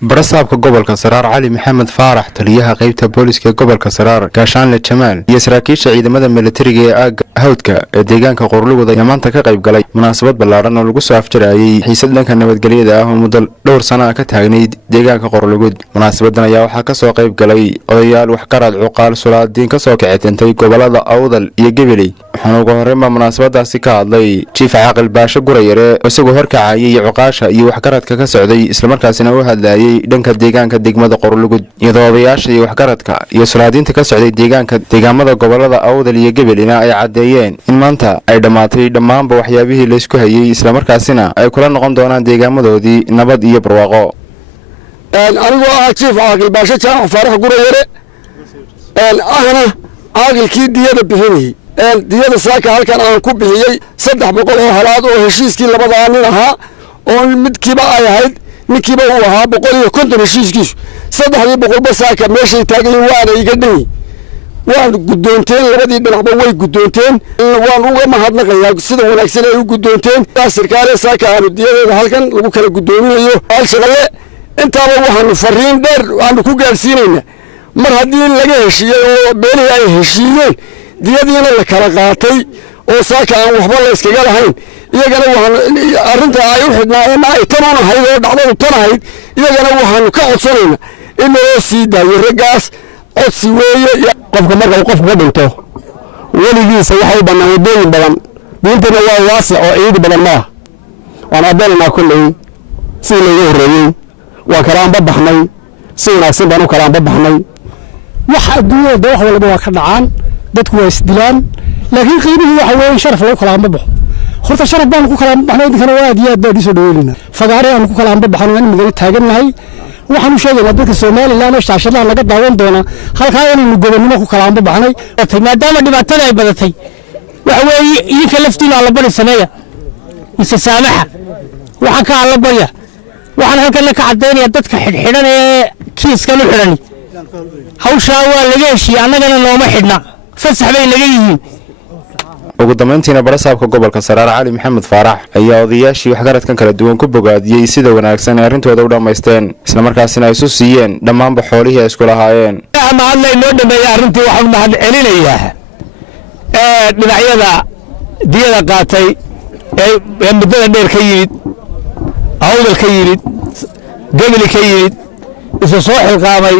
barasaabka gobolka Saraar Cali Maxamed Faarax taliyaha qaybta booliska gobolka Saraar Gaashaanle Jamaal iyo saraakiisha ciidamada militariga ee aagga hawdka ee deegaanka Qorlugud ayaa maanta ka qayb galay munaasabad ballaaran oo lagu soo afjarayay xiisad dhanka nabadgelyada ah oo muddo dhowr sano ka taagnayd deegaanka Qorlugud. munaasabadan ayaa waxaa ka soo qayb galay odayaal waxqarad cuqaal sulaadiin ka soo kicitay gobolada Awdal iyo Gabiley. waxaan ugu horreynba munaasabadaasi ka hadlay Chief Caaqil Baasha Gurayare oo isagoo horkacayay cuqaasha iyo waxqaradka ka socday isla markaasina u hadlayay dhanka deegaanka degmada Qorlugud iyadoo odayaasha iyo waxqaradka iyo sulaadiinta ka socday deegaamada gobolada Awdal iyo Gabileyna ay cadeeyeen in maanta ay dhamaatay dhammaanba waxyaabihii la isku hayay isla markaasina ay kula noqon doonaan deegamadoodii nabad iyo barwaaqo. anigu Chief Caaqil Baasha Faarax Gurayare ahna caaqilkii diyada bixinayay diyada saaka halkan aan ku bixiyay 300 oo halaad oo heshiiskii labada nin ahaa oo midkiiba ay ahayd ninkiiba uu ahaa 150 heshiiskiisu 300 basaaka meeshay taagay waana iga dhigay waan guddoonteen labadii dhinacba way guddoonteen waan uga mahadnaqayaa sida wanaagsan ay u guddoonteen sarkaale saaka aanu diyada halkan lagu kala guddoominayo hal shaqale intaaba waxaanu fariin dheer aanu ku gaarsiinayna mar haddii laga heshiiyay oo beelay ay heshiiyeen diyadiina la kala qaatay oo saaka aan waxba la iskaga lahayn iyagana waxaan arrinta ay u xidhnaayeen ay tan ahayd oo dhacdadu tan ahayd iyagana waxaanu ka codsanaynaa in loo sii daayo raggaas codsi weeye qofka marka qof ka dhinto weligiisa waxay bannaan wadooyin badan diintana waa waasic oo ciid badan ma waan adeelna kullay si lagu horeeyay waa kalaanba baxnay si wanaagsan baan u kalaanba baxnay wax adduunyada wax walba waa ka dhacaan dadku waa isdilaan laakiin qiimuhu waxa weeye sharaf lagu kalaanba baxo horta sharaf baan ku kalaanba baxnay idinkana waa aad iyo aad baan soo dhaweynaa fagaare aan ku kalaanba baxnay in midna taaganahay waxaanu sheegaynaa dadka Soomaaliland oo shaashadaha laga daawan doona halka inuu gobonimo ku kalaanba baxnay maadaama dhibaatada ay badatay waxa weeye idinka laftiina la bari sameeya isa saamaxa waxa ka la bariya waxaan halkan ka cadeynaya dadka xidhan ee kiiskan u xidhan hawsha waa laga heshiiyay annagana nooma xidhna fasax bay laga yihiin. ugu dambeyntiina barasaabka gobolka Saraar Cali Maxamed Faarax ayaa odayaashii waxqaradkan kala duwan ku bogaadiyay sida wanaagsan ee arrintooda u dhameysteen isla markaasina ay soo siiyeen dhammaanba xoolihii ay isku lahaayeen. ma hadlay noo dhameeyay arrintii waxaan mahad celinayaa dhinacyada diyada qaatay ee muddada dheer ka yimid Awdal ka yimid Gabiley ka yimid isu soo xilqaamay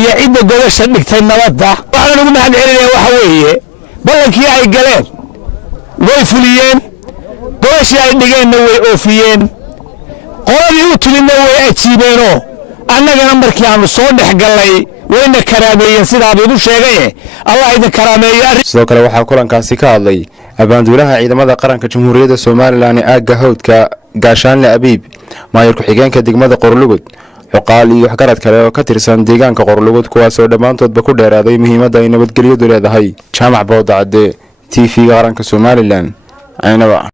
iyo cidda gobasha dhigtay nabadda waxaan ugu mahad celinayaa waxa weeye balankii ay galeen way fuliyeen gobashii ay dhigeenna way oofiyeen qoladii u timidna way ajiibeenoo annagana markii aanu soo dhex gallay wayna karaameeyeen sidaa buu sheegay Allah idin karaameeyo. sidoo kale waxaa kulankaasi ka hadlay abaanduulaha ciidamada qaranka Jamhuuriyadda Soomaaliland ee aagga hawdka Gaashaanle Abiib maayir ku-xigeenka degmada Qorlugud cuqaal iyo waxqarad kale oo ka tirsan deegaanka Qorlugud kuwaas oo dhammaantoodba ku dheeraaday muhiimadda ay nabadgelyadu leedahay. Jaamac Boodacade TV qaranka Soomaaliland aynaba